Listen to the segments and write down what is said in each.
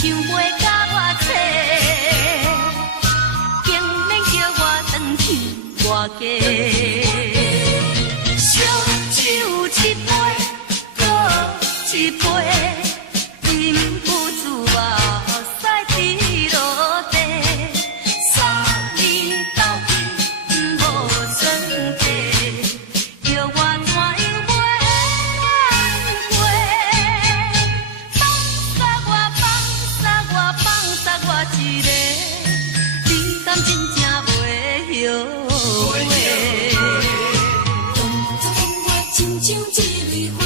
想袂甲我找，竟然叫我转去外家。烧酒一杯，搁一杯，饮不住目屎滴落地。3年斗阵无算计，叫我怎样袂难过？放杀我一个，你敢真正袂后悔？我亲像一蕊花，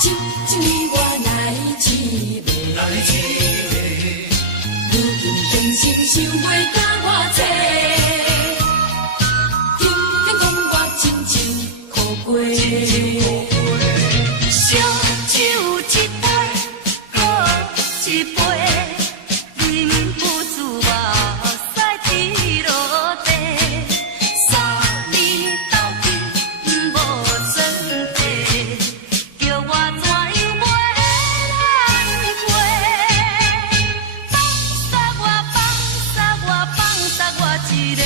亲像你我来一袂，如今变成想袂甲我找，偏偏讲我亲像苦瓜，烧酒一杯。一杯，忍不住目屎滴落地。3年斗阵无算计，叫我怎样袂难过？放杀我一个，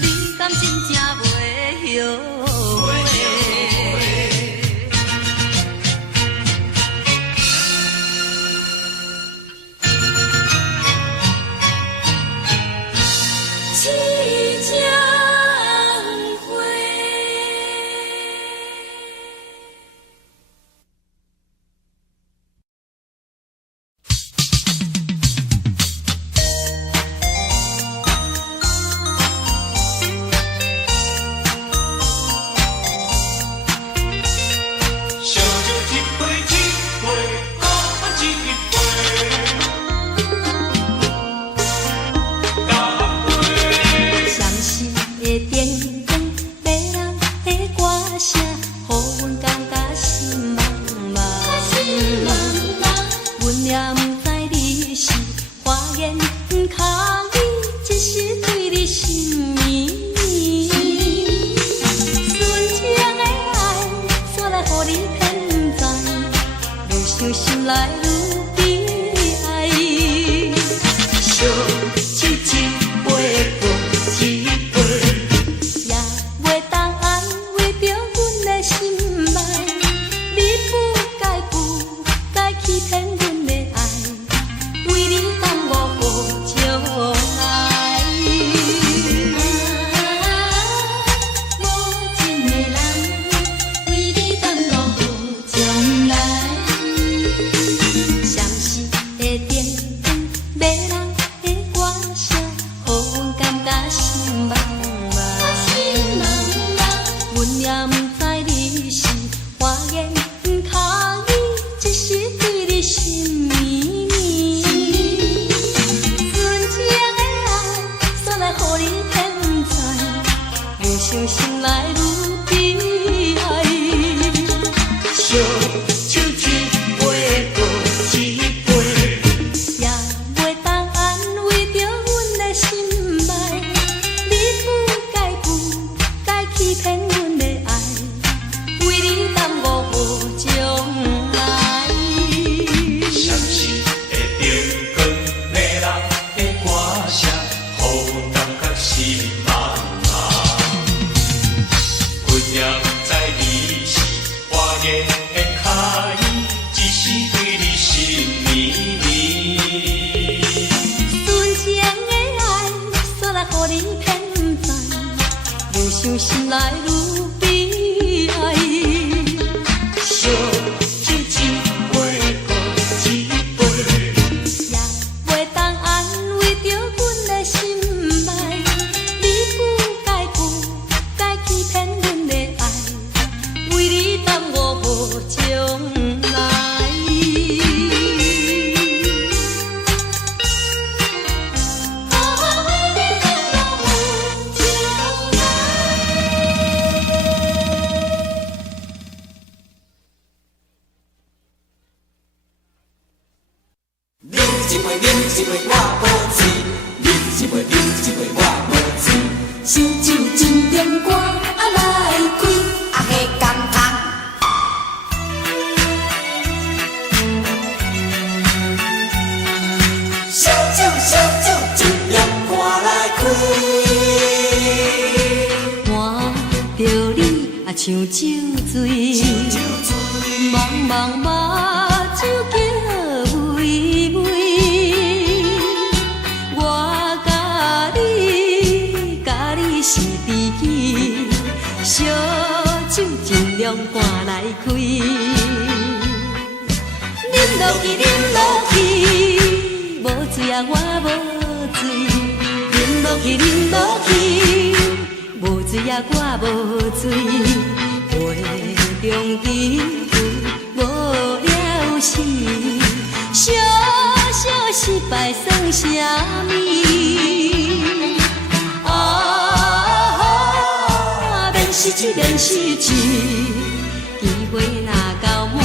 你敢真正袂后悔？看着你像酒醉，茫茫目睭叫微微。我甲你是知己，烧酒尽量赶来开。饮落去，饮落去，无醉啊我无醉。饮落去，饮落去，无醉啊我无醉。杯中珍贵无了时，小小失败算啥物？啊，免失志，免失志，机会若到满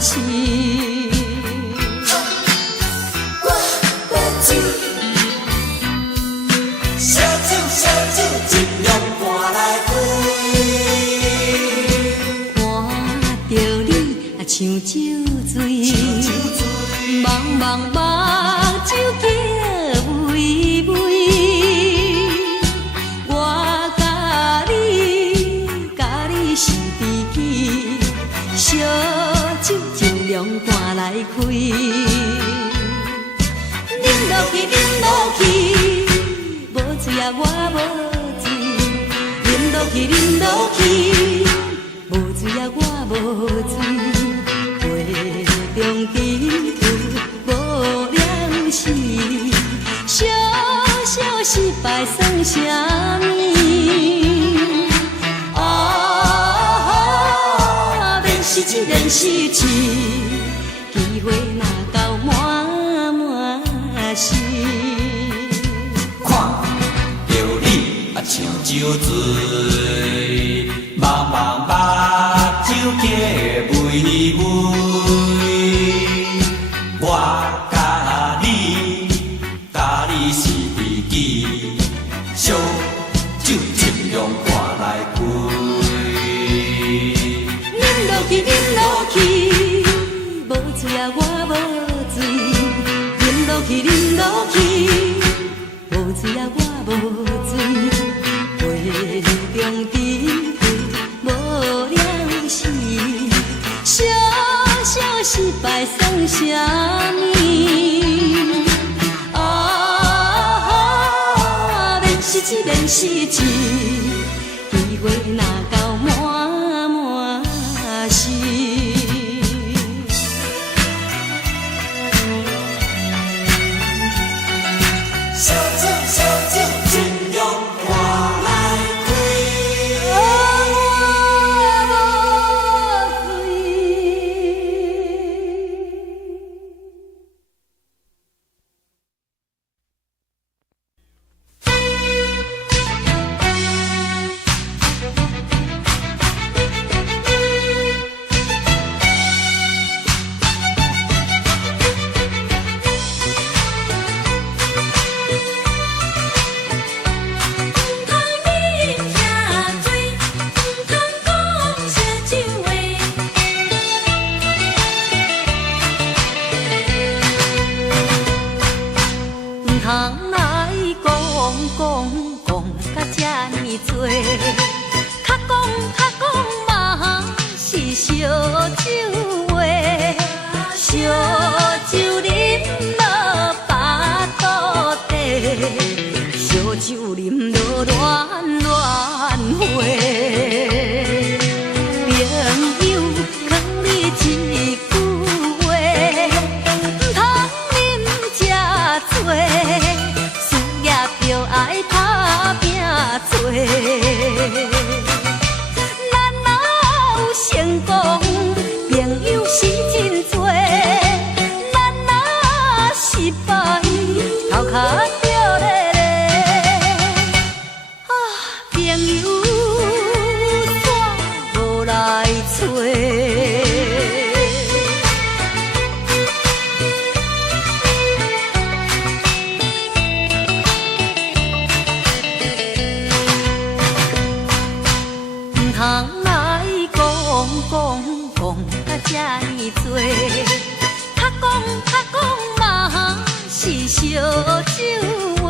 是。像酒醉，茫茫目睭叫微微。我甲你是知己，烧酒尽量赶来开。饮落去，饮落去，无醉啊我无醉。饮落去，饮落去，无醉啊我无醉。中珍贵无了时，小小失败算啥物？啊，免失志，免失志，机会若到满是。看着你像酒醉，茫茫目睭叫微微。我甲你是知己，烧酒尽量赶来开。饮落去，饮落去，无醉啊我无醉。饮落去，饮落去，无醉啊我无醉。杯中珍贵无了时，小小失败算啥物？啊，免失志，免失志，机会若到满是。烧酒，烧酒，尽量赶来开。这呢多，较讲嘛是是烧酒话，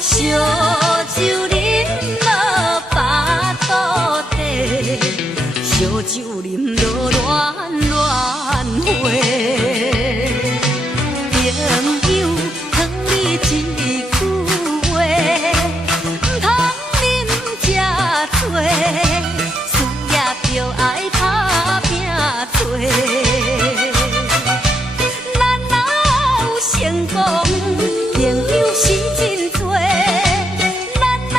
烧酒啉落巴肚底，烧酒啉落乱乱话。朋友劝你一句话，唔通啉这多，事业就爱打拼做。咱若有成功，朋友是真多；咱若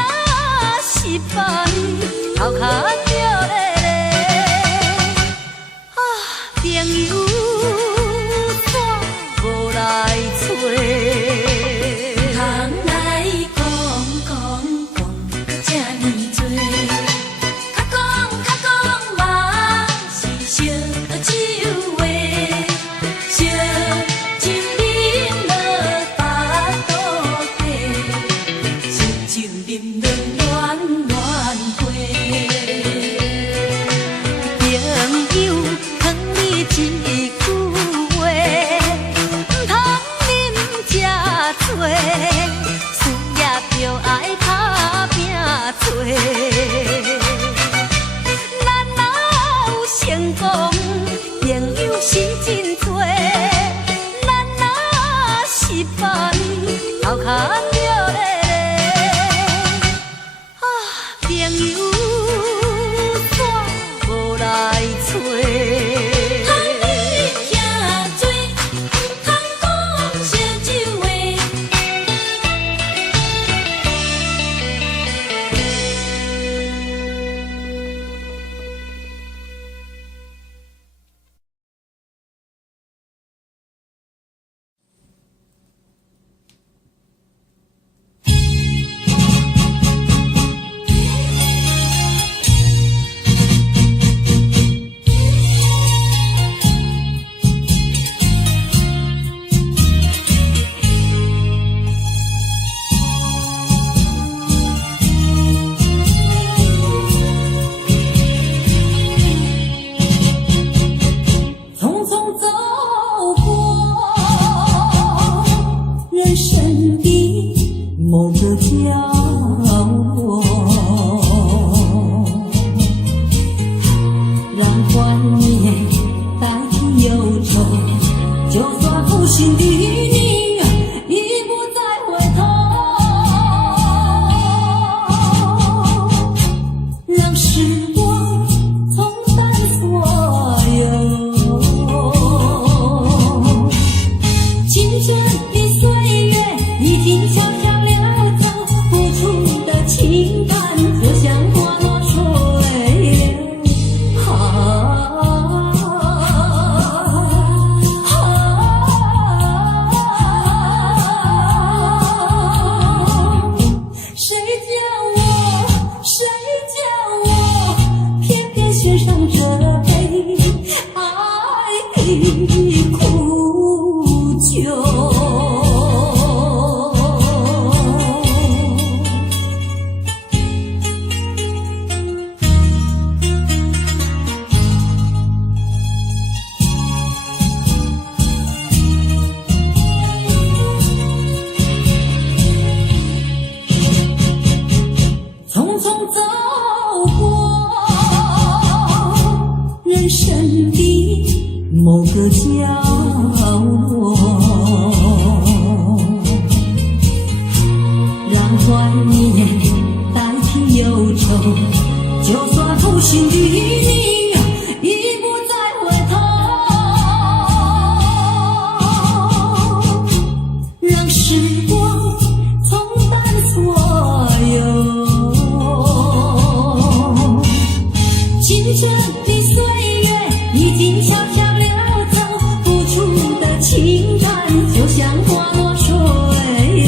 失败，头壳掉咧咧。啊，朋友怎无来找？通来讲这呢多，较讲嘛是烧酒话，烧酒啉落巴肚底，烧酒啉落乱乱花。朋友劝你一句话，唔通啉这多，事业就爱打拼做。咱若有成功，朋友是真多；咱若失败，头壳掉咧咧。啊，朋友怎无来找？通你听做，唔通讲烧酒话。匆匆走过人生的某个角落，让怀念代替忧愁，就算负心的你已不再回头，让时光冲淡所有。青春的岁月已经悄悄流走，付出的情感就像花落水流。谁叫我偏偏献上这杯爱的苦酒？匆匆走过人生的某个角落，让怀念代替忧愁，就算负心的你已不再回头，让时光冲淡所有。青春的岁月已经悄悄流走，付出的情感就像花落水流。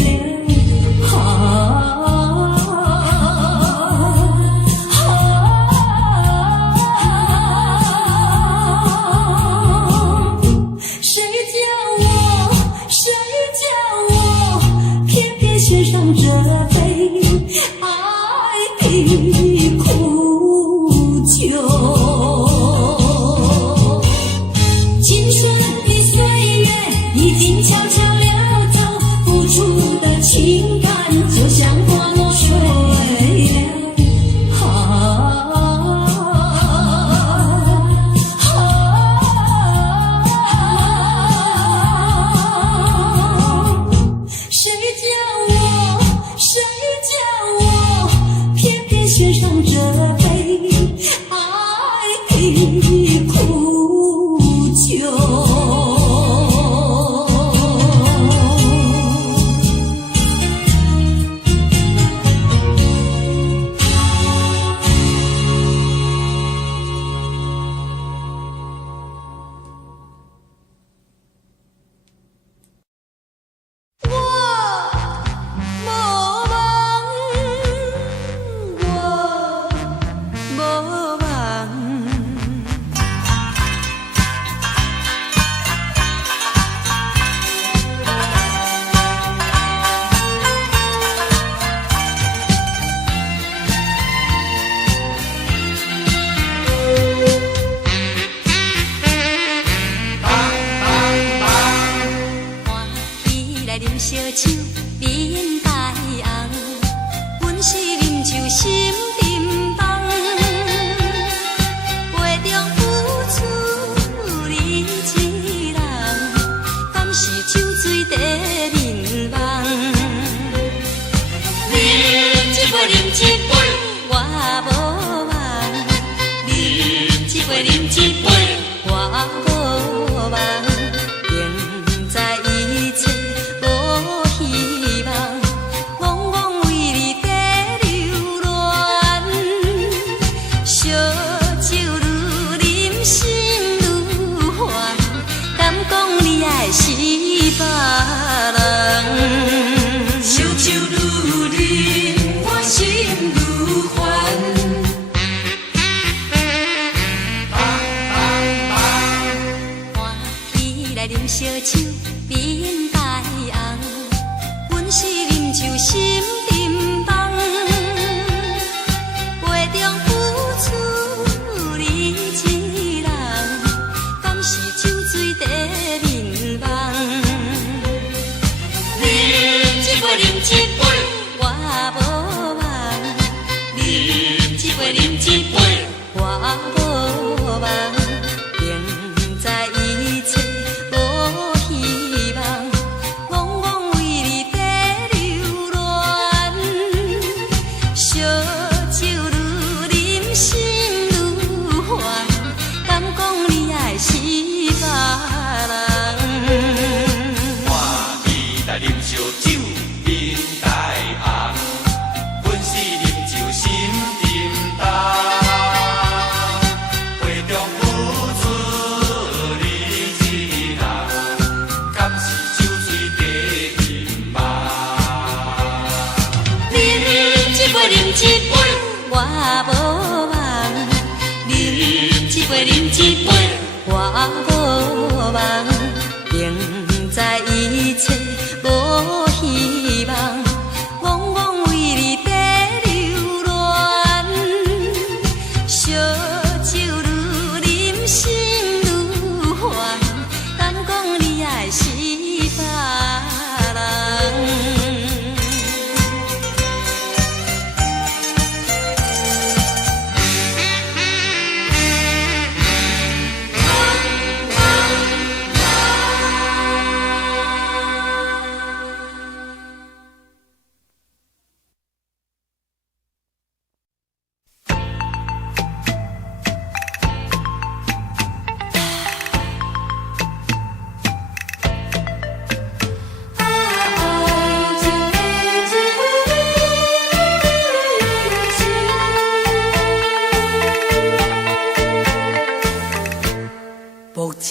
谁叫我偏偏献上这杯爱的苦酒？青春的岁月已经悄悄流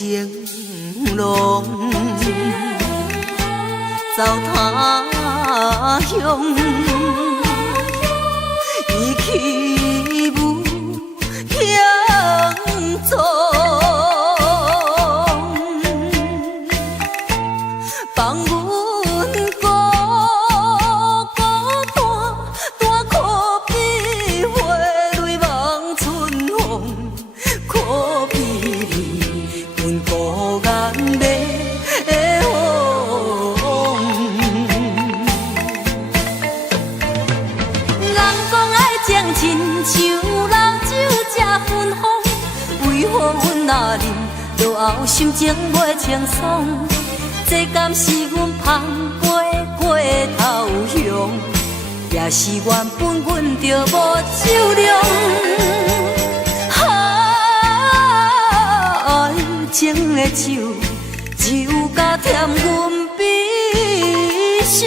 情路走他乡，伊去无乡踪，放阮孤单，单可比花泪望春风，可比你阮孤雁马红。人讲爱将亲像老酒吃芬芳，为何阮若啉落后心情袂清爽？这敢是阮芳杯过头香，也是原本阮就无酒量。爱情的酒，酒甲添阮悲伤。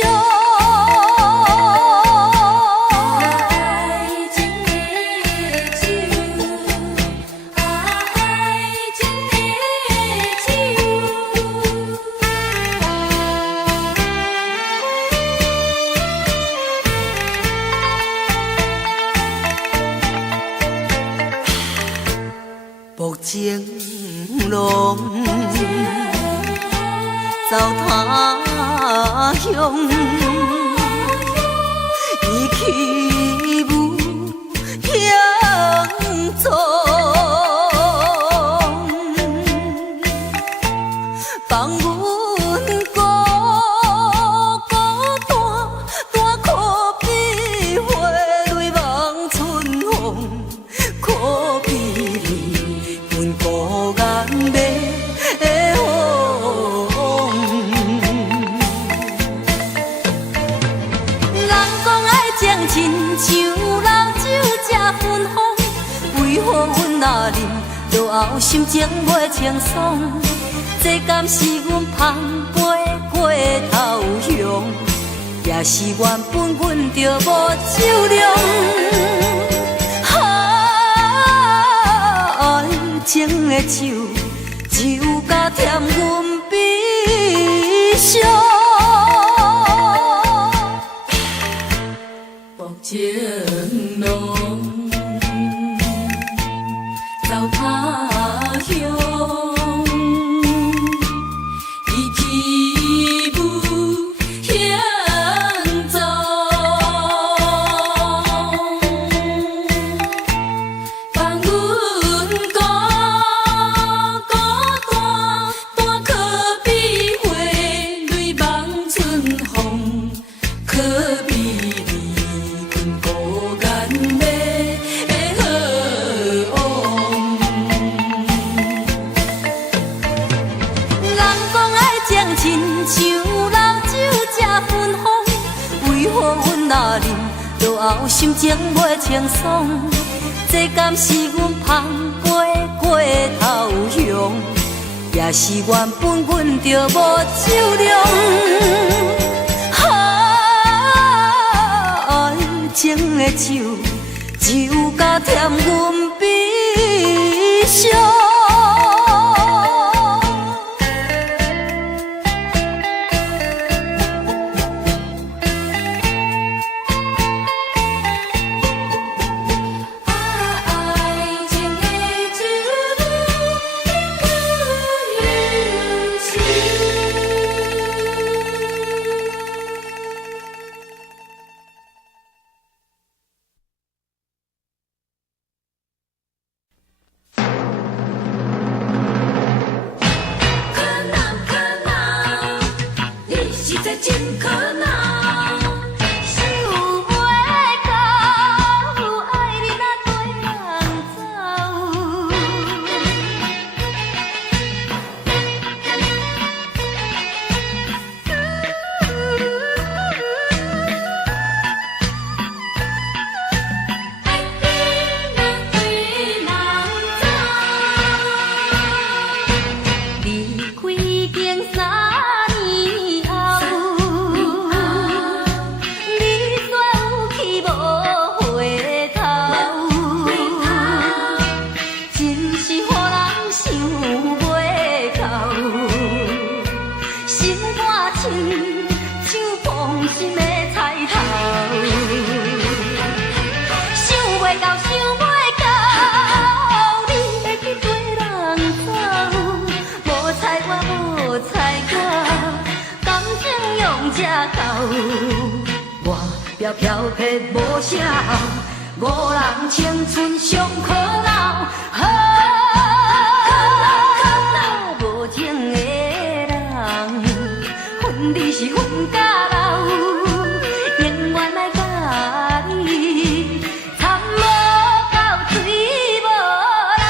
目情路走他乡，伊去无乡踪，放阮孤单，单可比花泪望春风，可比你阮孤雁马红。人讲爱将亲像老酒吃芬芳，为何阮若啉落后心情袂清爽？这敢是阮芳杯过头香，也是原本阮就无酒量。爱情的酒，酒甲添阮悲伤。目情路走他乡，伊去无乡踪，放阮孤单，单可比花泪望春风，可比你阮孤雁马红。人讲爱将亲像老酒吃芬芳，为何阮若啉落后心情袂清爽？这敢是阮芳杯过头香，也是原本阮就无酒量。爱情的酒，酒甲添阮悲伤。离开已经3年后。袂到，想袂到，你会去跟人走，无采我，无采我，感情用这厚，我飘飘撇无啥好，五人青春上可恼，无情的人，恨你是恨到老。永远爱甲你参无到水无流。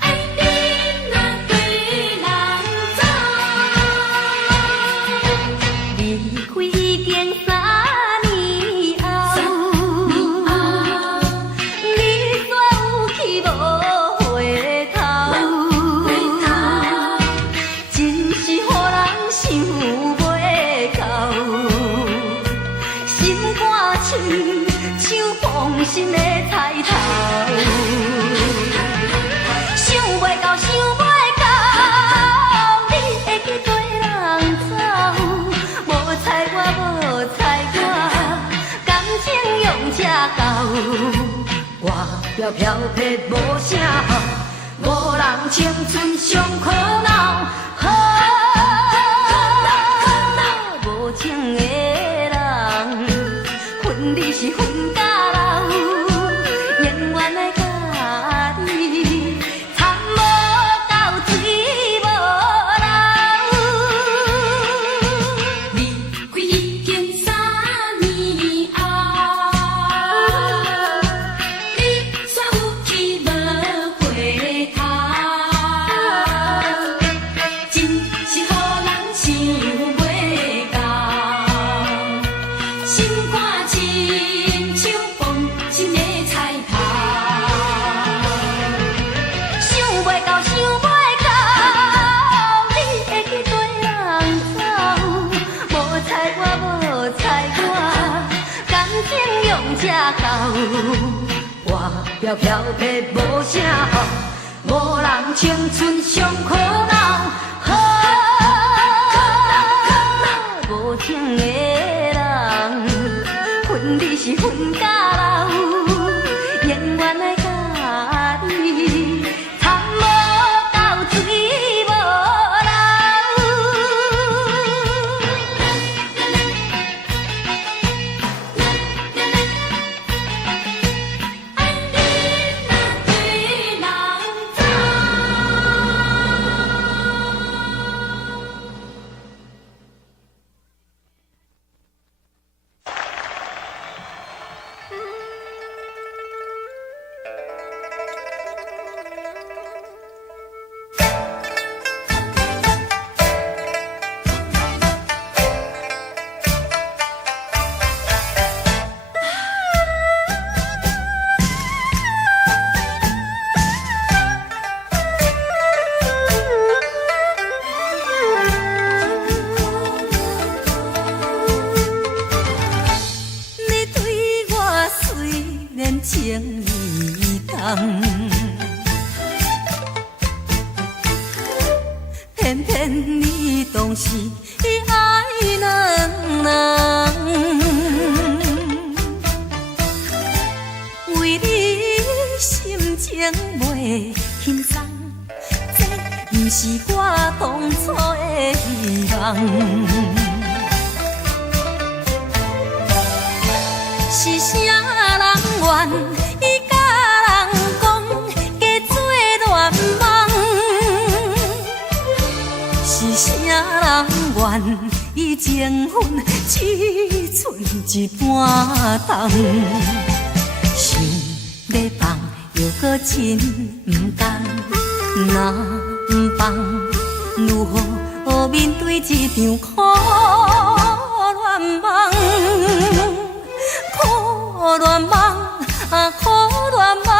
爱你若对人走，离开已经3年后，你煞有去无回头，真是予人想袂到，心肝深像放心的菜头，想袂到，想袂到，你会去跟人走，无采我，无采我，感情用这厚，我飘飘撇无啥好，五人青春上可恼，无情的人，恨你是恨到老，永远爱甲你参无到水无流。离开已经3年后，你煞有去无回头，真是予人想袂到，心肝深像放心的菜头，想袂到，想袂到，你会去跟人走，无采我，无采我，感情用这厚，我飘飘撇无啥好，五人青春上可恼，无情的人，恨你是恨到老，永远爱甲你参无到水无流。爱你若对人走。你对我虽然情意重，偏偏你总是爱两人，为你心情袂轻松，这不是我当初的希望。是啥人愿伊甲人讲，加做恋梦？是啥人愿伊情分只剩一半重？想要放又搁真不甘，若不放，如何面对这场苦恋梦？苦恋梦啊，苦恋梦，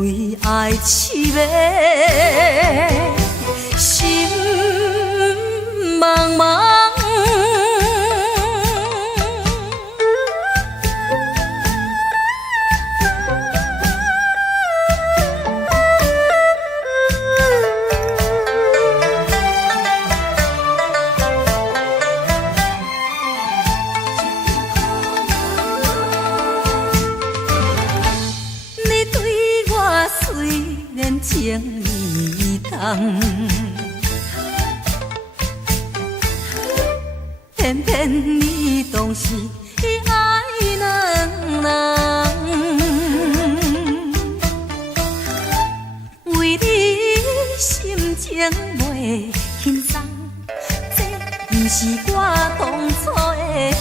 为爱痴迷，心茫茫。情意重，偏偏你当时爱两人，为你心情袂轻松，这毋是我当初的希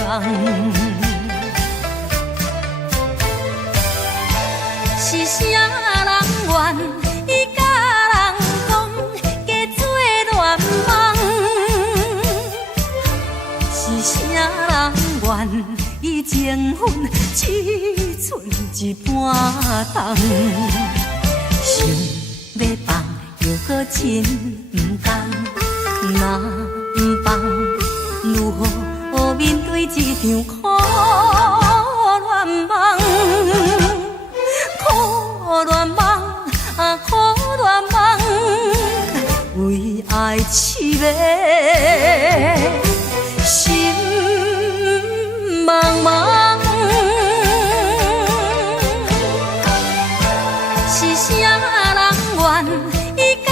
望。是啥人愿伊甲人讲加做恋梦？是啥人愿伊情分只剩一半重？想要放又搁亲毋甘，若毋放如何面对这场苦恋梦？苦恋梦啊，苦恋梦，为爱痴迷，心茫茫。是啥人愿伊甲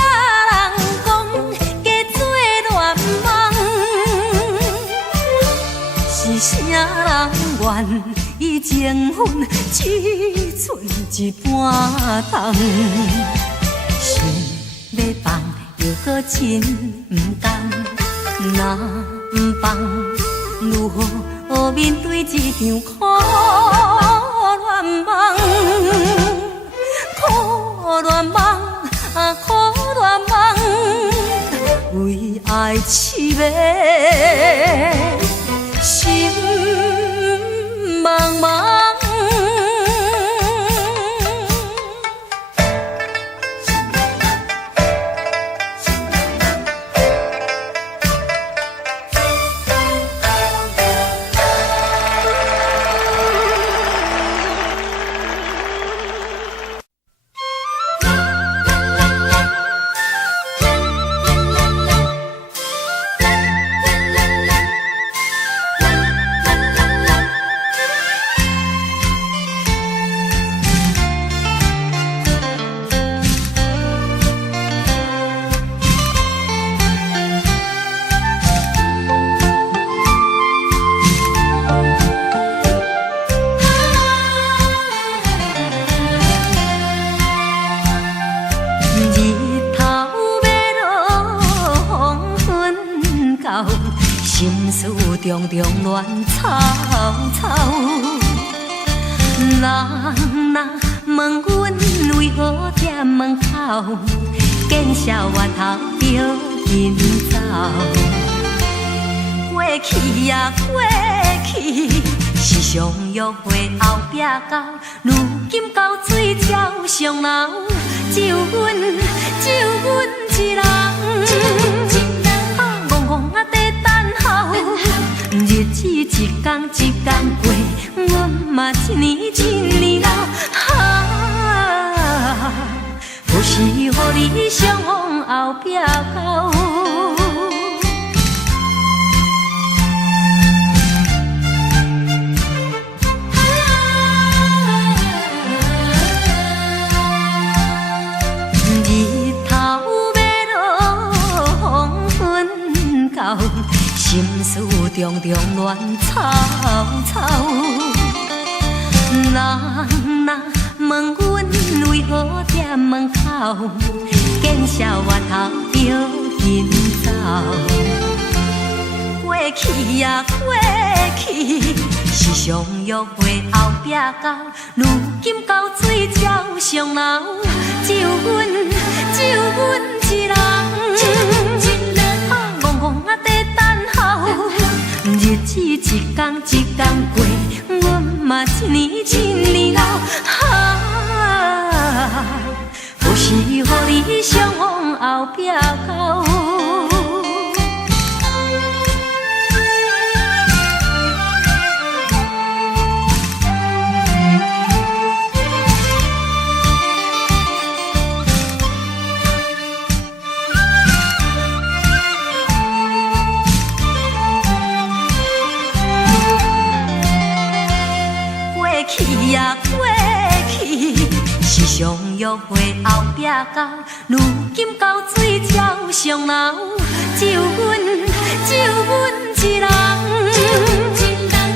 人讲加做恋梦？是啥人愿伊情分只剩一半重？想要放又搁亲毋甘，若毋放如何面对这场苦恋梦？苦恋梦啊，苦恋梦，为爱痴迷，心茫茫。心事重重乱草草，人若问阮为何忝门口，见笑歪头着紧走。过去呀过去，是相约会后壁到，如今到水鸟上楼，只有阮一人。日子一天一天过，阮嘛一年一年老。不是予你相逢后壁到。日头要落黄昏到。心事重重乱草草，人若问阮为何忝门口，见笑歪头着紧走。过去呀过去，是相约会后壁到，如今到水鸟上楼，只有阮一人。日子一天一天过，阮嘛一年一年老。不是予你相逢后壁到。过去呀过去，是常约会后壁到，如今到水桥上楼，只有阮一人，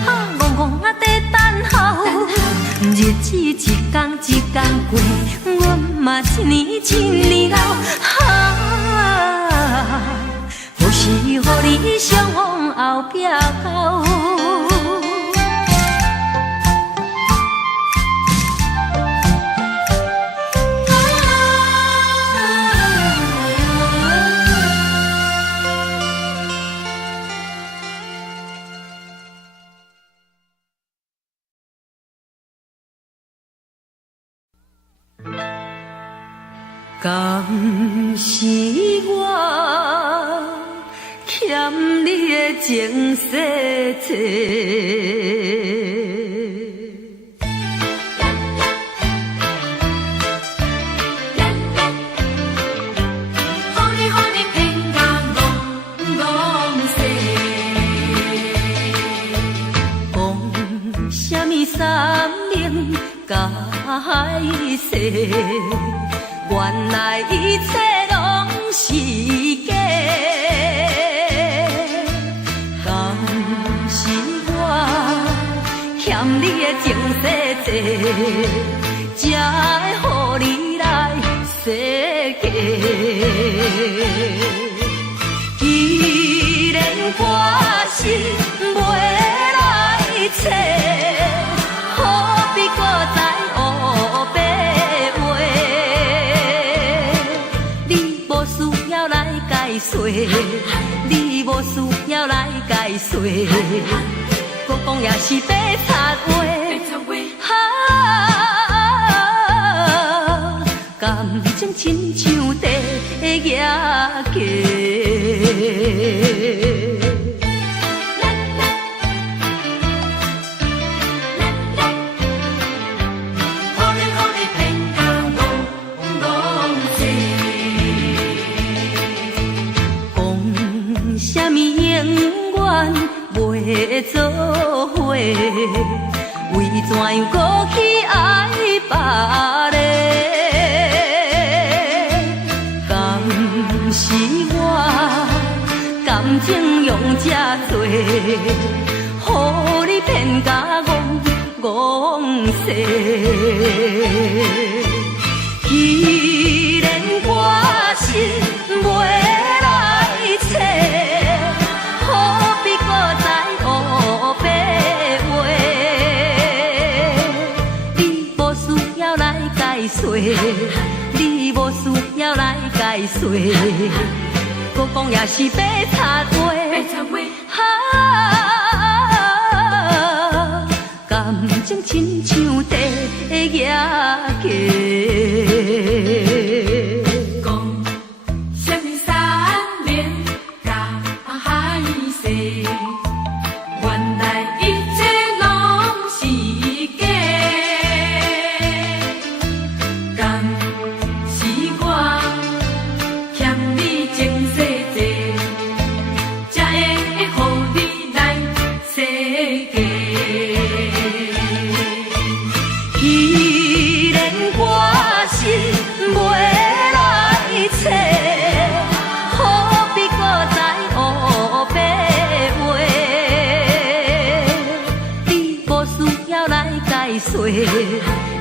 憨憨憨啊在等候，日子一天一天过，阮嘛一年一年老，何时予你相逢后壁到？敢是我欠你的情世切？讲什么三明解释？原来一切拢是假，敢是我欠你的情世债，才会予你来世界。既然我是袂来找，何必搁再黑白？你无需要来解说，搁讲也是白插话。感情亲像地野鸡。袂做伙，为怎样搁去爱别个？敢是我感情用这多，予你骗甲戆世。既然我是袂来找，何必搁再黑白话？你无需要来解说，你无需要来解说，搁讲也是白插话。感情亲像地野鸡。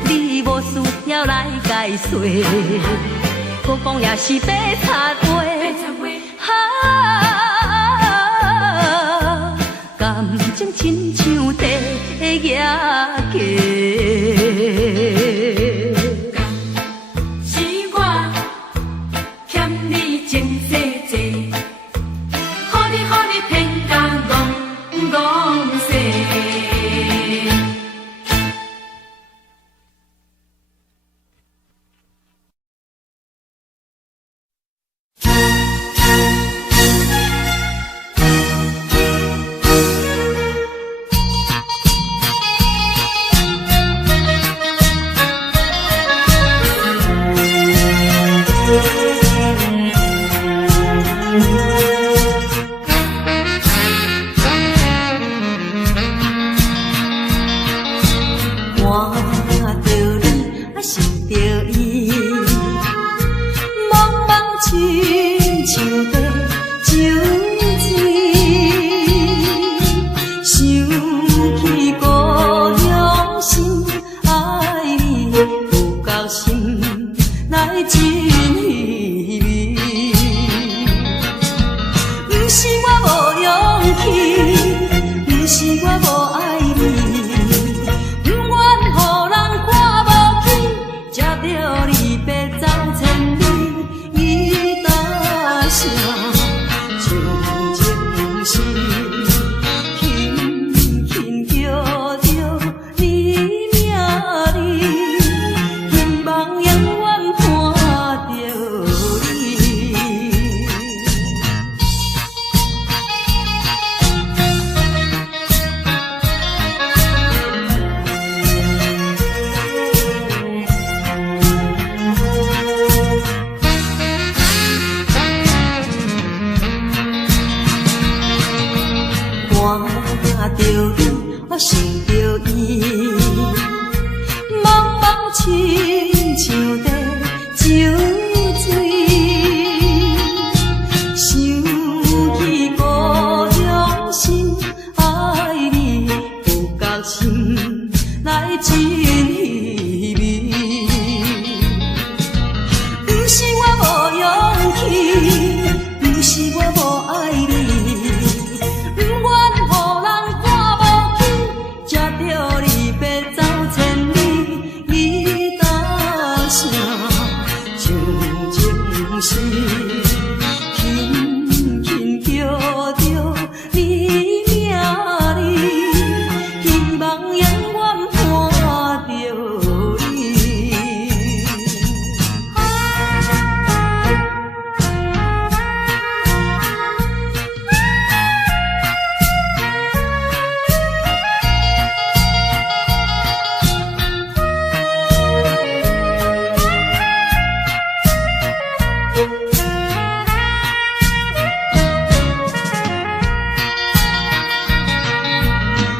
你无需要来解说，搁讲也是白插话。感情亲像地野鸡。是我欠你情世债，予你骗甲戆世。亲像在酒醉，想起故乡心，爱你有够深，来真稀微。不是我无勇气，不是我无爱你，不愿予人看无起，才着离别走千里。你大声像情诗，轻轻叫着你名字，希望永远伴着你。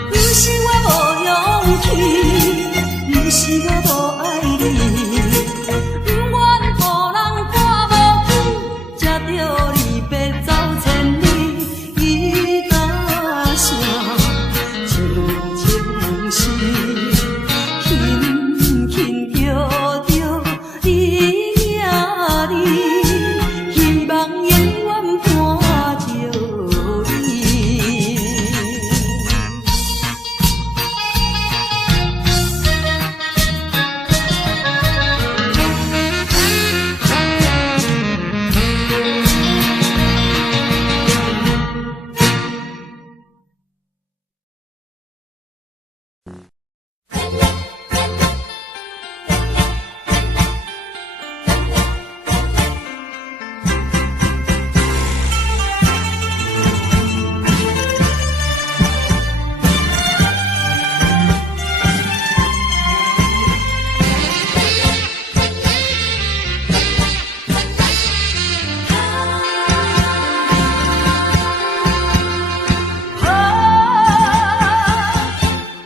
不是我无勇气，不是我无爱你，不愿予人看无起，才着离别走千里。你大声像情诗，轻轻叫着你名字，希望永远伴着你。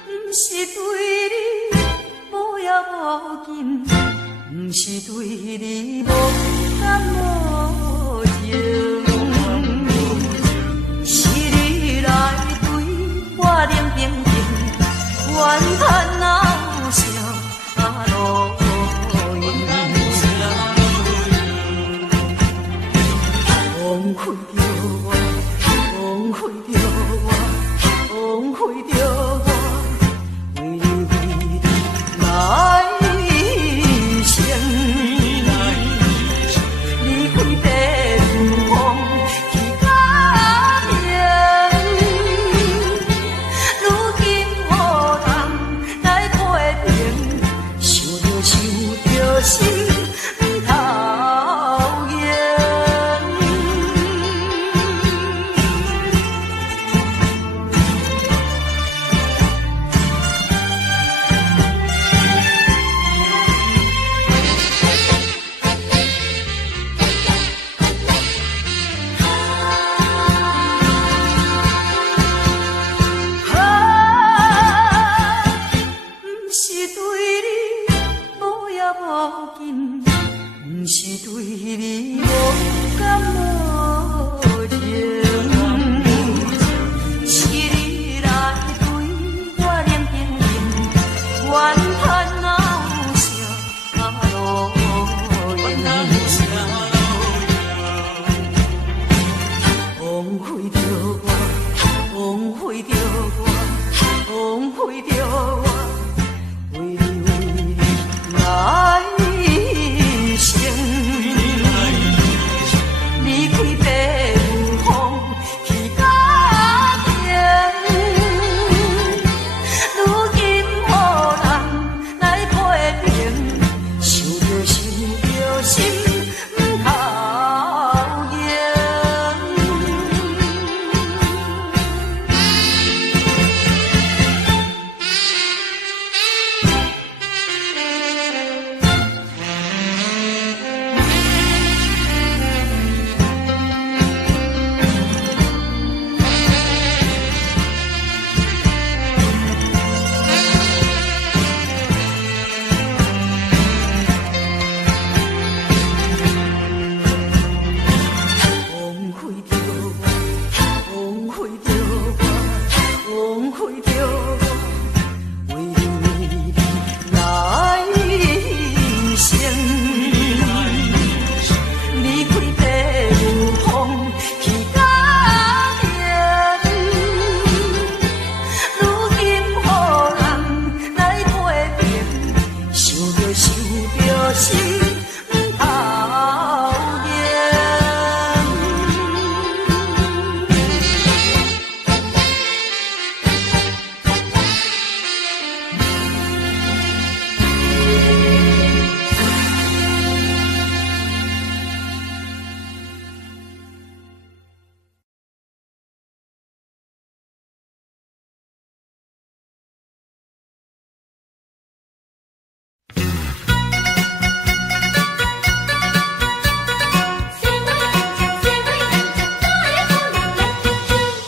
不是对你无要无紧，不是对你无感无情，是你来对我冷冰冰，怨叹闹声路远，枉费着我，枉费着我，枉费着我。来生，离开地方去家庭，如今何人来批评？想着心不讨厌。不是对你无要无紧，不是对你无感无情，是你来对我冷冰冰，怨叹闹声路远，枉费着我，枉费着我，枉费着我。为你来生，心头硬。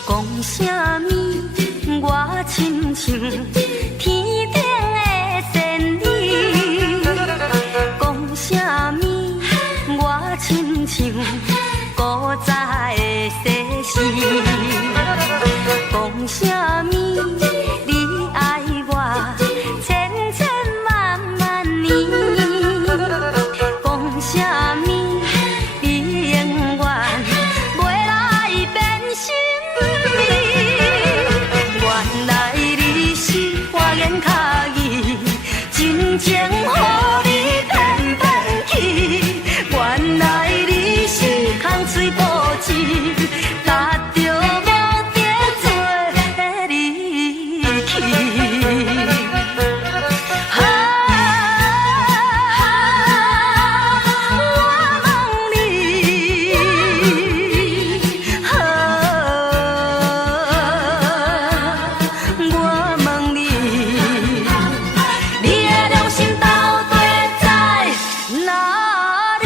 讲啥物我亲像天顶的仙女，讲啥物我亲像古早的世事，讲啥物你爱我千千万万年，讲啥物你永远袂来变心意。原来你是花言巧语，真情予你骗骗去。原来你是空嘴保持，踏着无地做离去。我问你，我问你，你的良心到底在哪里？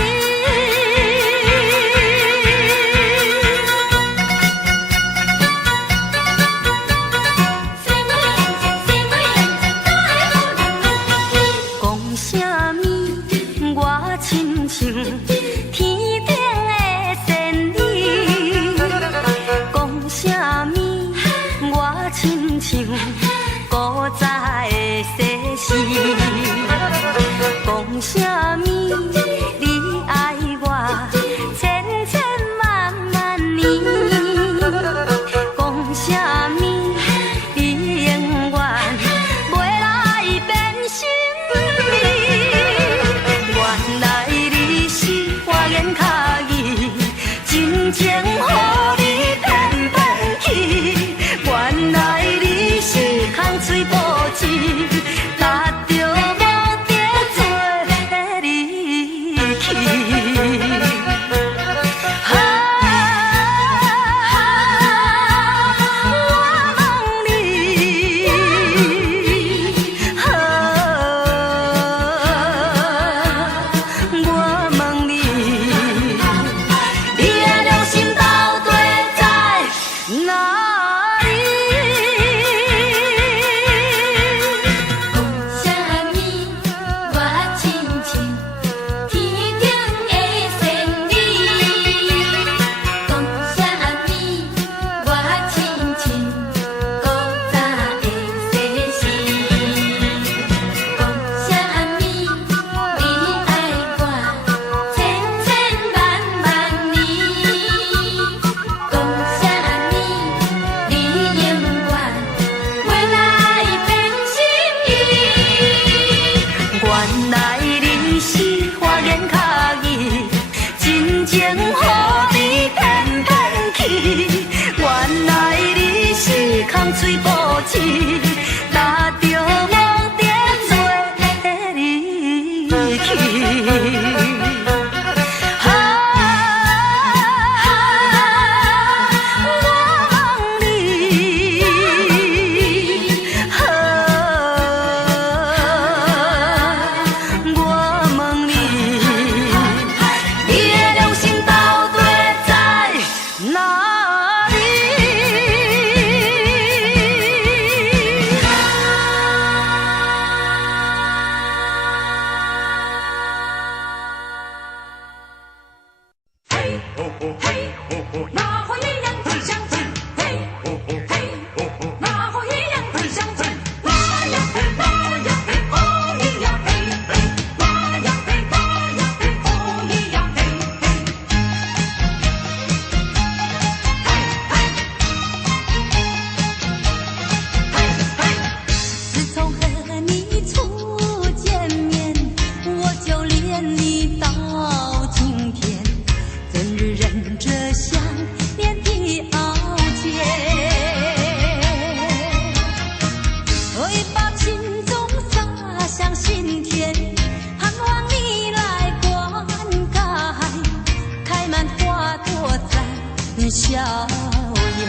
讲啥物我亲像天顶的仙女，讲啥物我亲像古早的世事，讲啥物你爱我千千万万年，讲啥物你永远袂来变心意。原来你是花言巧语，真情予你骗骗去。原来你是空嘴保持，踏着无地做离去。我问你，我问你，你的良心到底在哪里？讲啥物我亲像天顶的仙女，讲啥物我亲像古早的世事，讲啥物你爱我千千万万年，讲啥物你永远袂来变心意。原来你是花言巧语，真情予你骗骗去。原来你是空嘴保持，踏着无地做离去。我问你，我问你，你的良心到底在哪里？那和鸳鸯最相近，嘿，嘿，那和鸳鸯最相近，那呀嘿，那呀嘿，哦咿呀嘿嘿，那呀嘿，那呀嘿，哦咿呀嘿嘿。自从和你初见面，我就恋笑颜。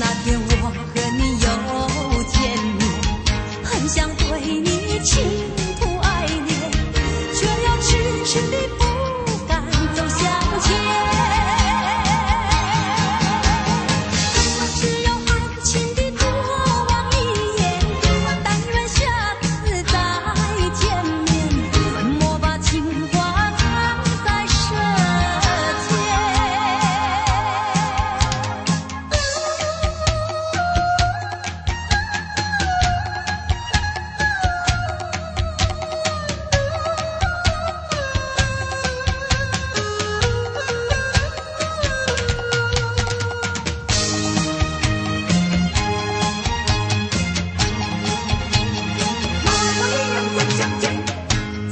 那天我和你又见面，很想对你倾吐爱恋，却又迟迟地不敢走向前。只有爱情的多望一眼，但愿下次再见面，莫把情话藏在舌尖。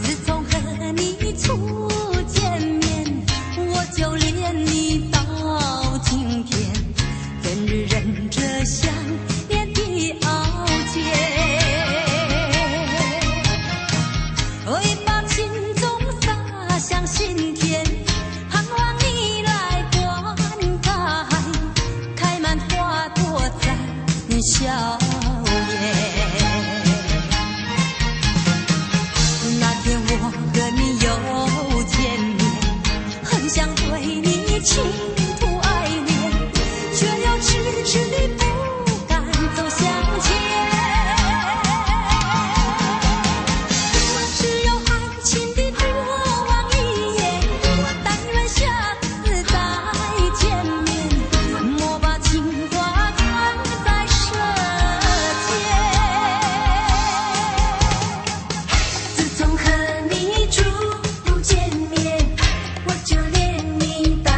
自从和你初见面，我就恋你到今天，跟日忍着想念的傲娇，为把情种洒向心田，盼望你来灌溉，开满花朵在笑颜。那天我和你又见面，很想对你倾吐爱恋，却又迟迟地不敢走向前。只有爱情的多望一眼，但愿下次再见面，莫把情话藏在舌尖。自从和你初见面，我就恋你到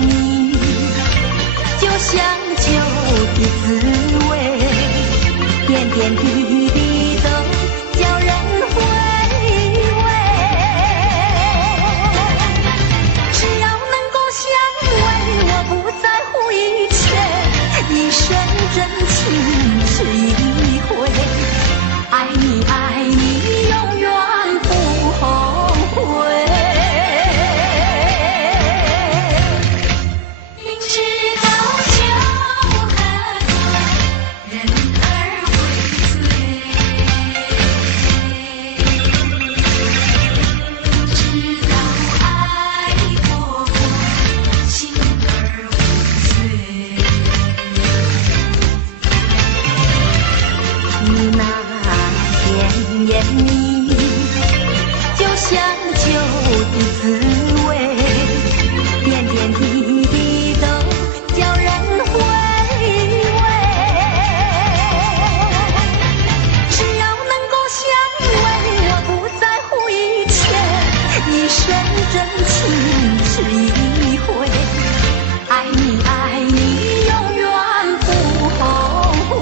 你，就像酒的滋味，点点滴滴都叫人回味。只要能够相偎，我不在乎一切，一生真情是一回。爱你爱你，永远不后悔。明知道酒喝多，人儿会醉。明知道爱过火，心儿会碎。你那甜言蜜语，就像酒的滋味，点点滴滴都叫人回味。只要能够相偎，我不在乎一切，一生真情是一回。爱你爱你，永远不后悔。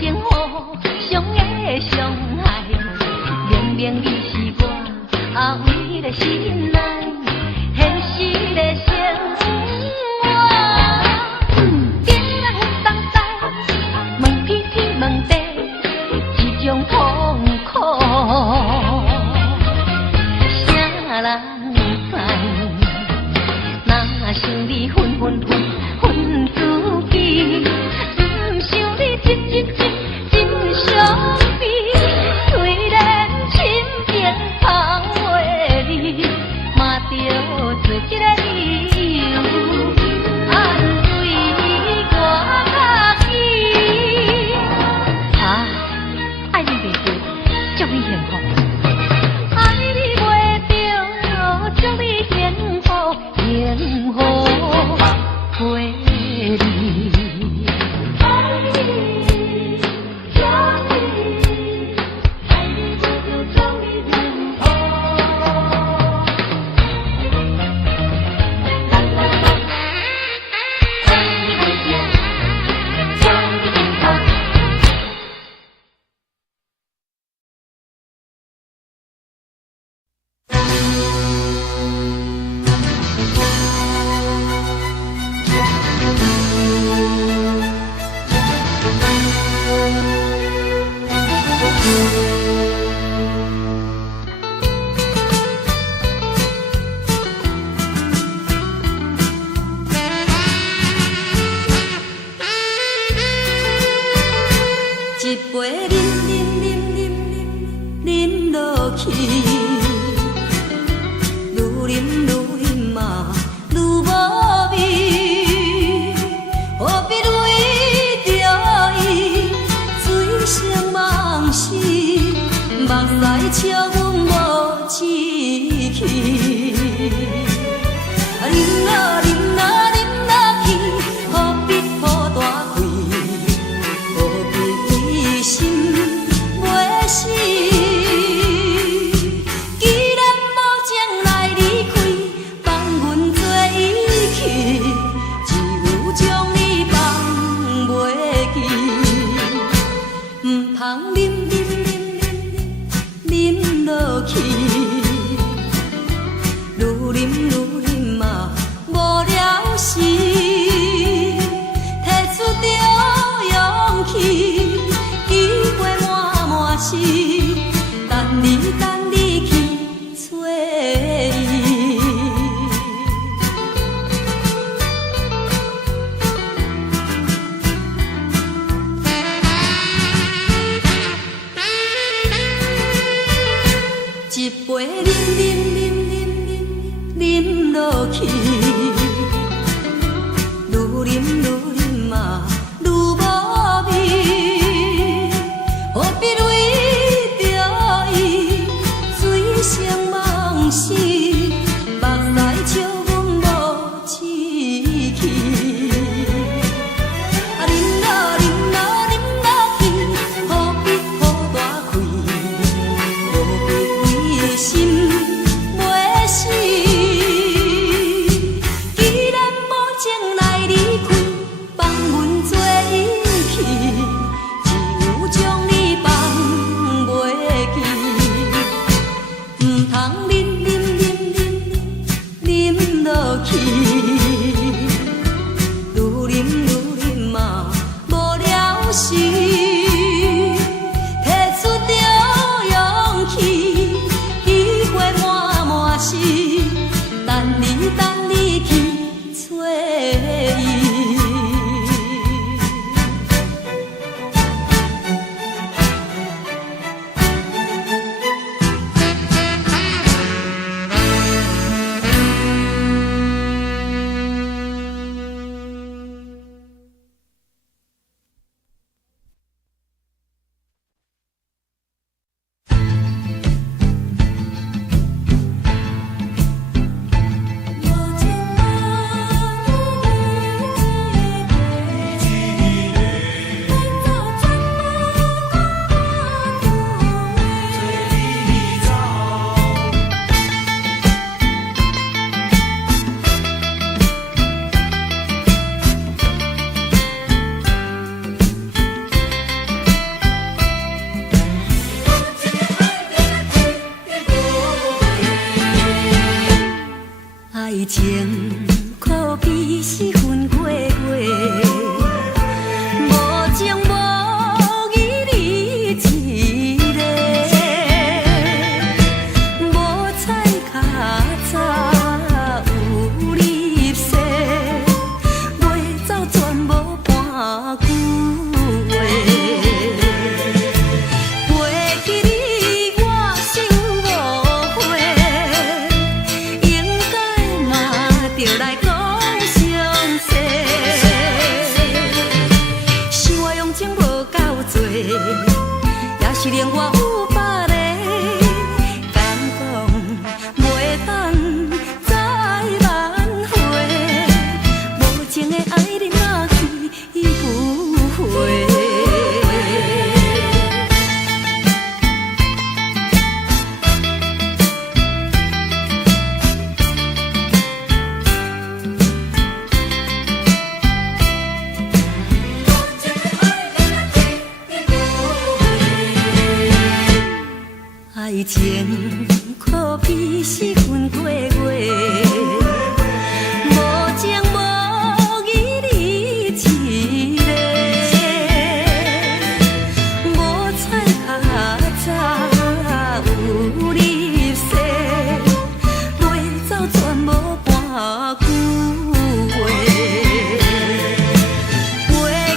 生活上的伤害，明明你是我阿伟的心爱，现实的生活。今仔阮同在，问天天问地，一种痛苦，啥人知？若想你分分分分自己，不想你真伤悲。虽然深情芳话里，嘛着做一个理由，安慰我家己。啊，爱你袂着，祝你幸福。爱你袂着，祝你幸福，幸福陪你。一杯啉落去，愈啉嘛愈无味，何必为着伊醉生梦死，目屎笑阮无志气。啉落去，何必抱大气？何必心袂死？既然无情来离开，放阮做遗弃，只有将你放袂记。唔通啉落去，愈啉嘛无了时，摕出着勇气，机会满是，等你去找伊。一杯令我有百个敢讲，袂当再挽回。无情的爱人若去不回。爱情可比是分过月，无情无义你一个，无彩较早有你说，袂走全无半句话。背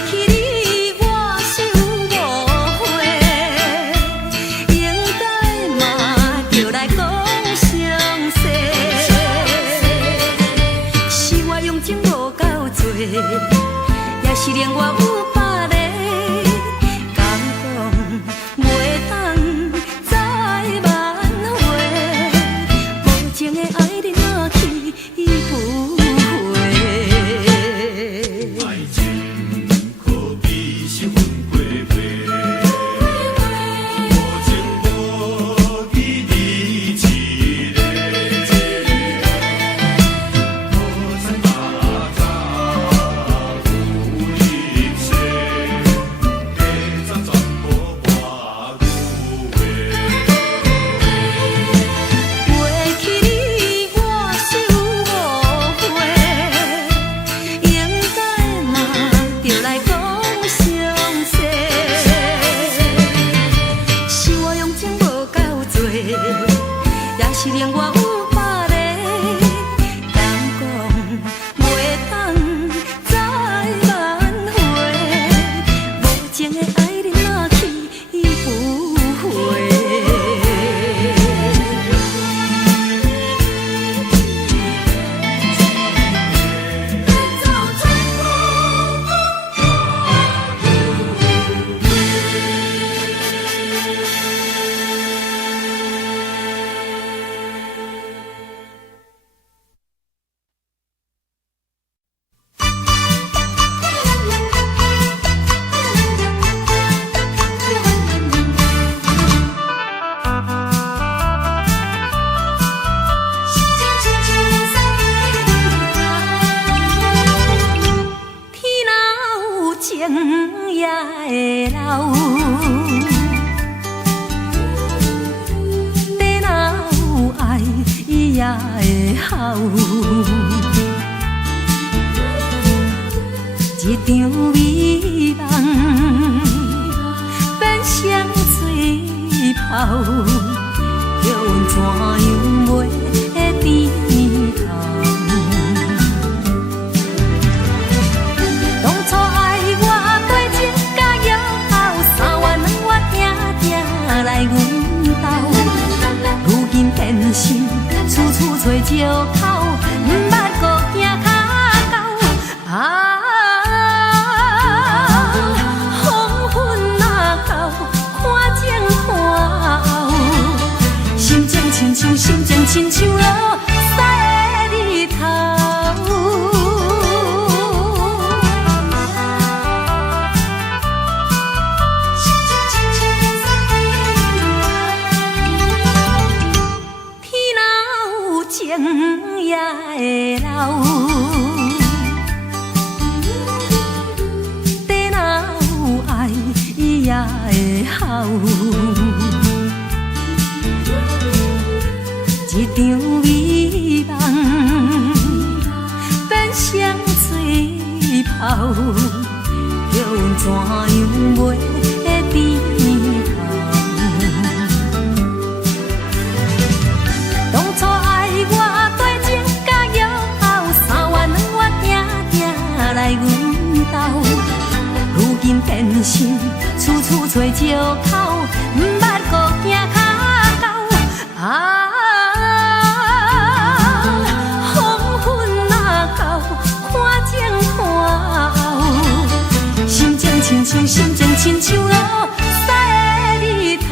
起你我想误会，应该嘛就来讲详细。是我用情无够多，也是令我有百个敢讲，袂当再挽回。无情的爱人若去不回。爱情可比是分过月，无情无义你一个，无彩较早有你说，会走全无半句话。背起你我想误会，应该嘛就来讲详细。是我用情无够多，也是令我有百个敢讲，袂当再挽回。无情的爱人若去不回。天若有情也会留，地若有爱伊也会孝。一场美梦变成水泡，叫阮怎样袂低头？当初爱我对情甲摇后，3月2月定定来阮兜，如今变心，处处找借口，毋捌搁行较到。黄昏若到，看前看后，心情亲像落西的日头。天若有情也会留，地若有爱伊也会孝。一场美梦变成水泡，叫阮怎样袂低头？当初爱我对情甲摇后，3月2月定定来阮兜，如今变心，处处找借口，毋捌搁行较到。黄昏若到，看前看后，心情亲像落西的日头。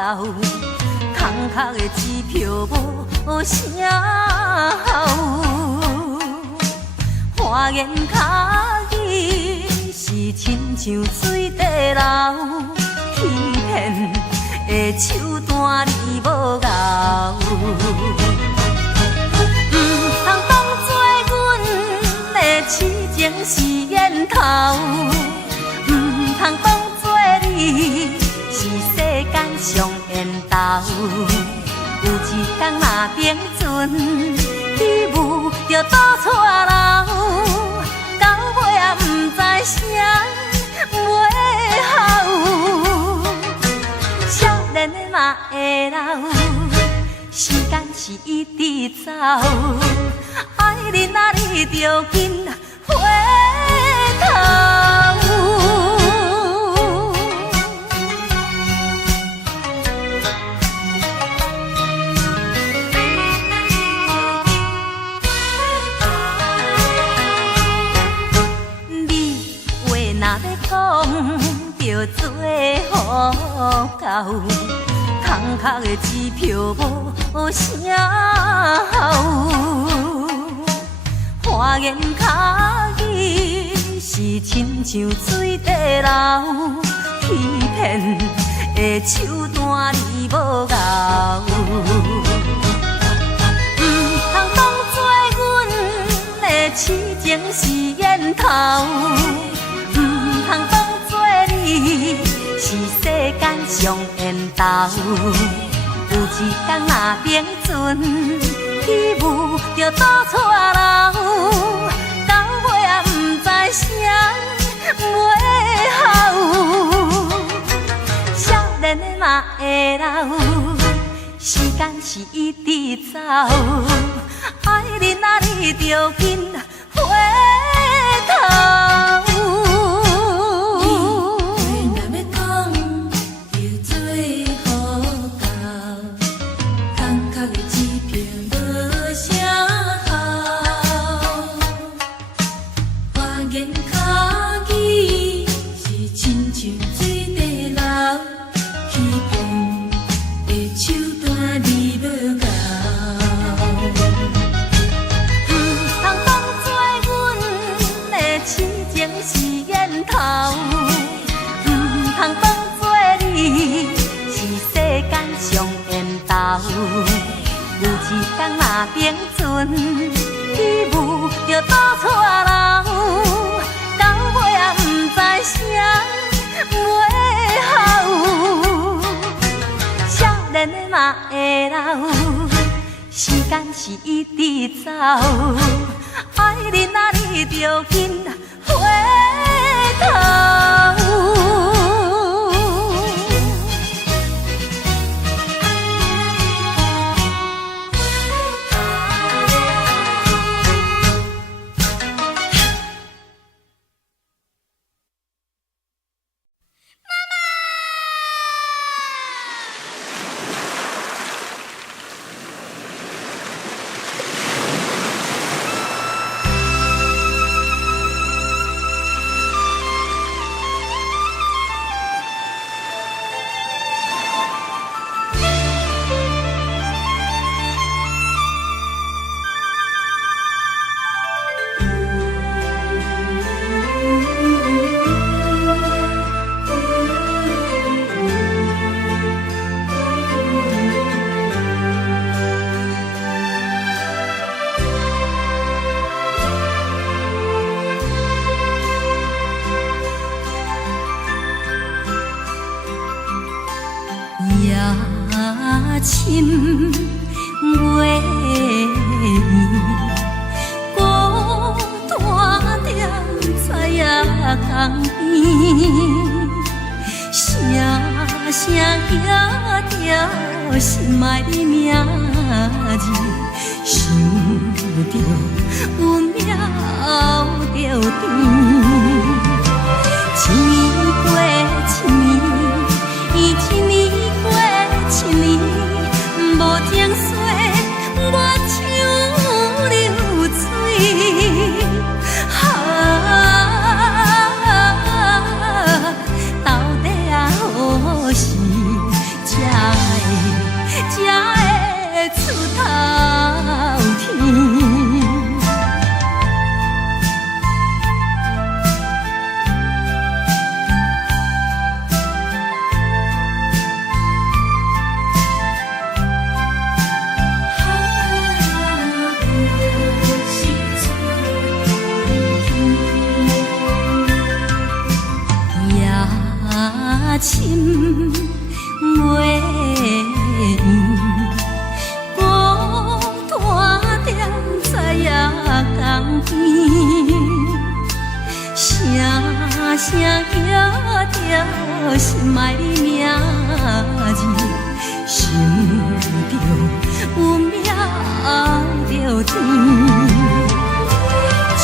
到，空壳的支票无声效。花言巧语是亲像水地流，欺骗的手段你无咬。唔通当作阮的痴情是烟头，唔通当作你是世间上缘投。有一天若冰船起舞就倒错流，到尾也不知啥尾后。少年的嘛会老，时间是一直走，爱你啊你着紧回头。讲着做好到，空壳的支票无声效。花言巧语是亲像水地流，欺骗的手段你无咬。唔通当作阮的痴情是烟头。通当作你是世间上缘投，有一天若冰船起舞就倒错流，到尾也不知啥尾后。少年的嘛会老，时间是一直走，爱你啊你着紧回头。有一天若冰船起舞就倒错流，到尾也不知啥尾后。少年的嘛会老，时间是一直走，爱你啊你着紧回头。深月暝，孤单踮在夜空边，声声行着心爱的名字，想着有命后着甜。一年过一年，一年过一年。无情水，我像流水。到底何时才深袂圆，孤单踮在夜江边，声声叫着心爱的名字，想着有命后着天。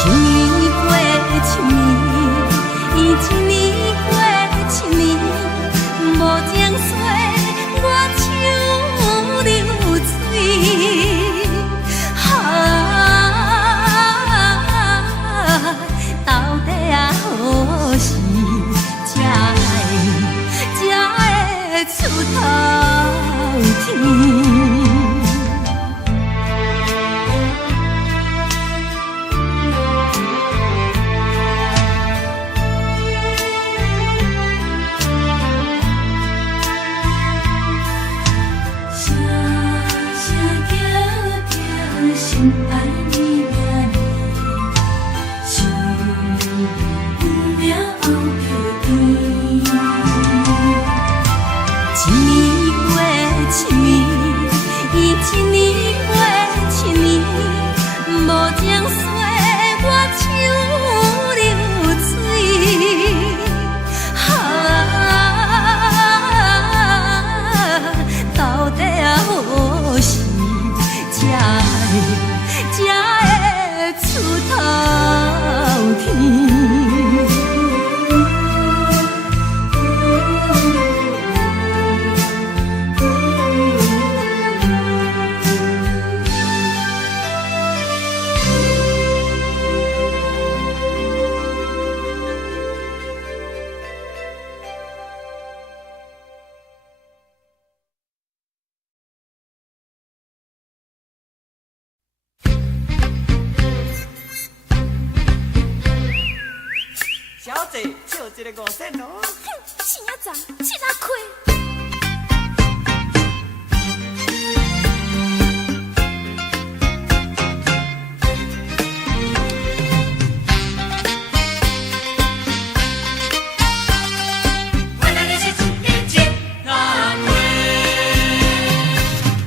一年过一年，一年过一年，无情岁我手流水。到底啊何时才会出头天？心爱的名字，想有命后着天。一年过一年，一年过一年，无情岁我手流水。到底啊何时才会出头天？小姐，笑一个5仙咯。钱仔赚，钱仔开。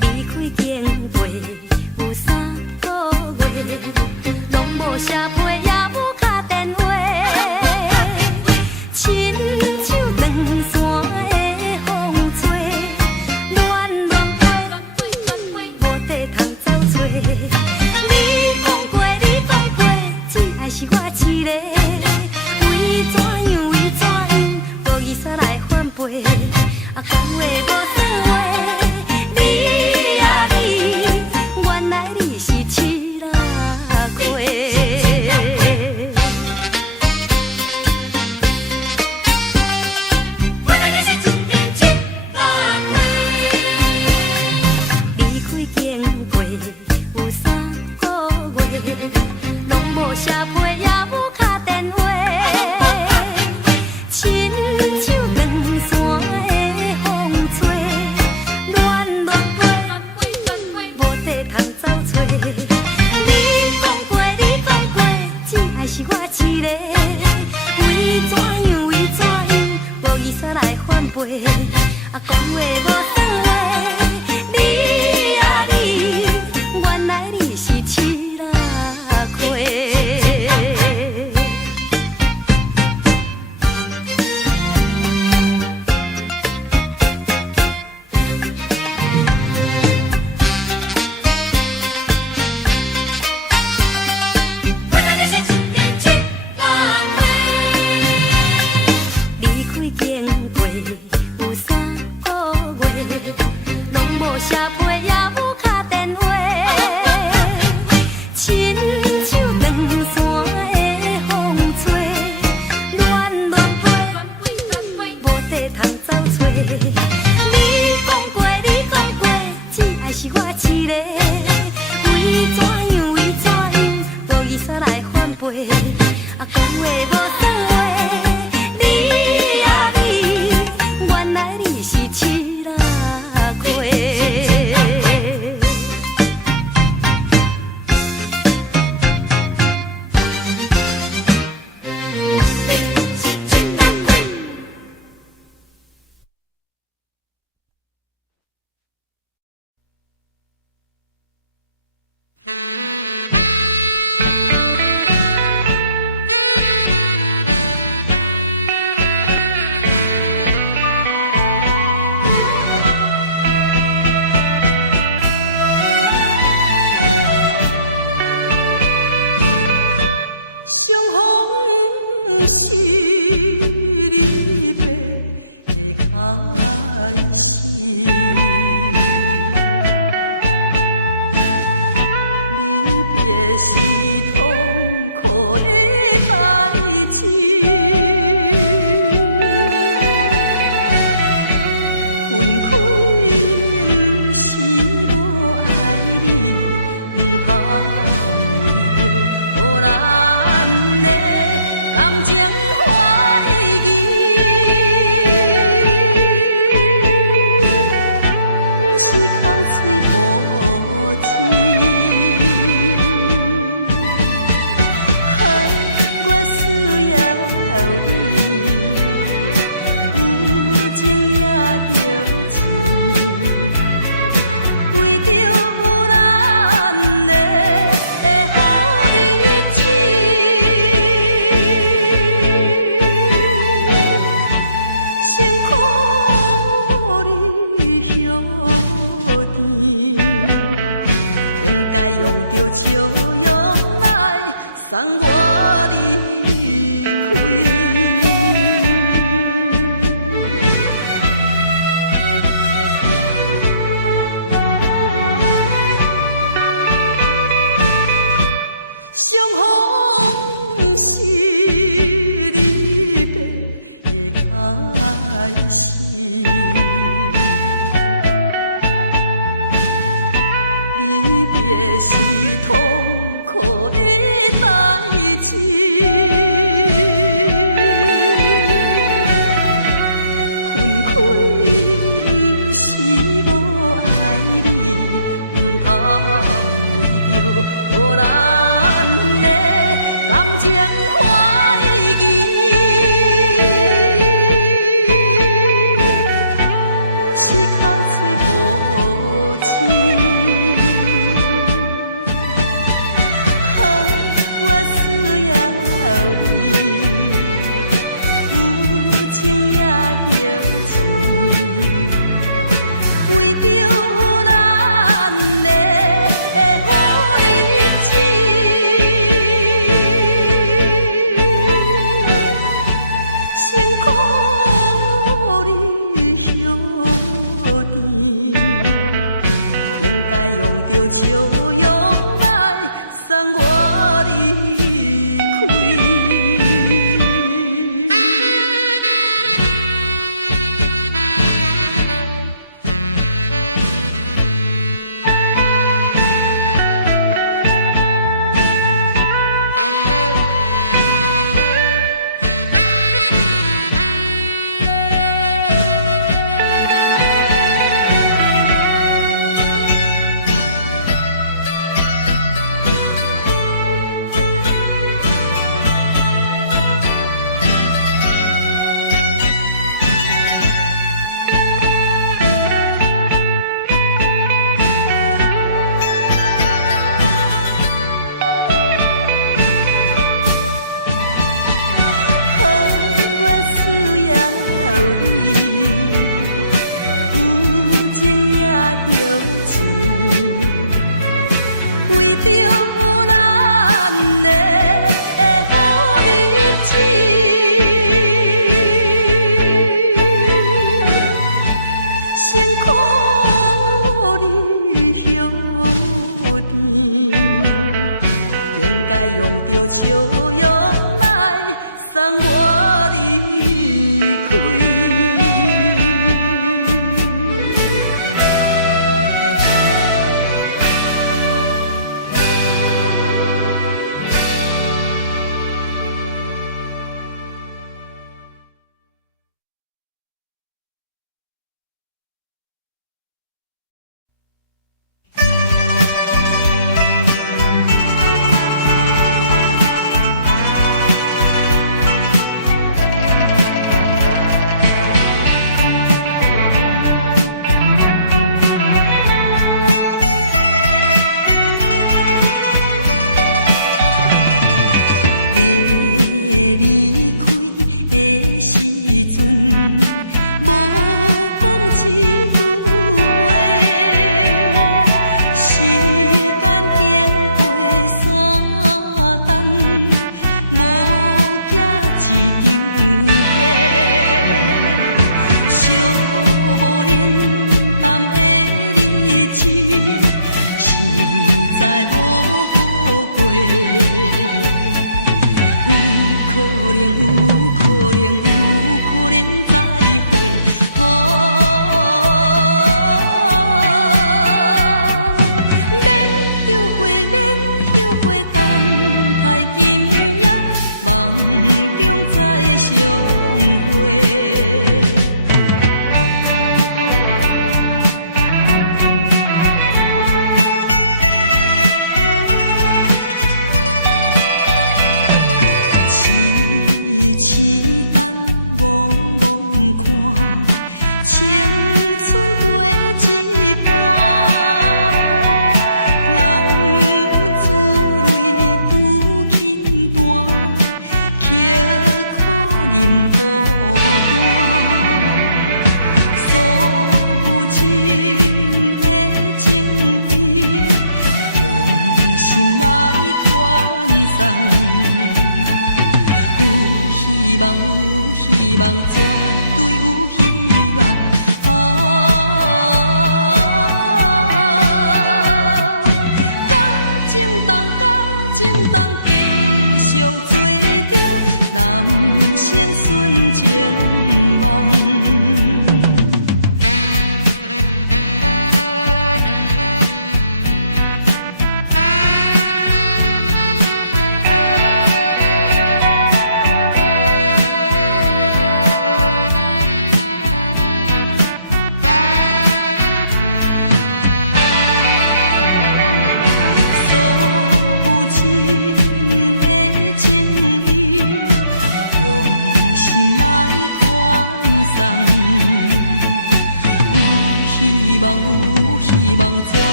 离开经过有3个月，拢无写批也无打电话。亲像长线的风吹，乱乱飞，无地通走找。你讲过，你讲过，只爱是我一个。为怎样？为怎样？无意煞来反背？讲话无算话。你啊你，原来你是七仔亏。离开经过有3个月，拢无写批也无打电话。亲像长线的风吹，乱乱飞，无地通走找。你讲过，你讲过，只爱是我一个。为怎样？为怎样？无意煞来反背？讲话无算话。你啊你，原来你是七仔亏。离开经过有3个月，拢无写批也无打电话。亲像长线的风吹，乱乱飞，无地通走找。你讲过，你讲过，只爱是我一个。为怎样？为怎样？无意煞来反背？讲话无算话。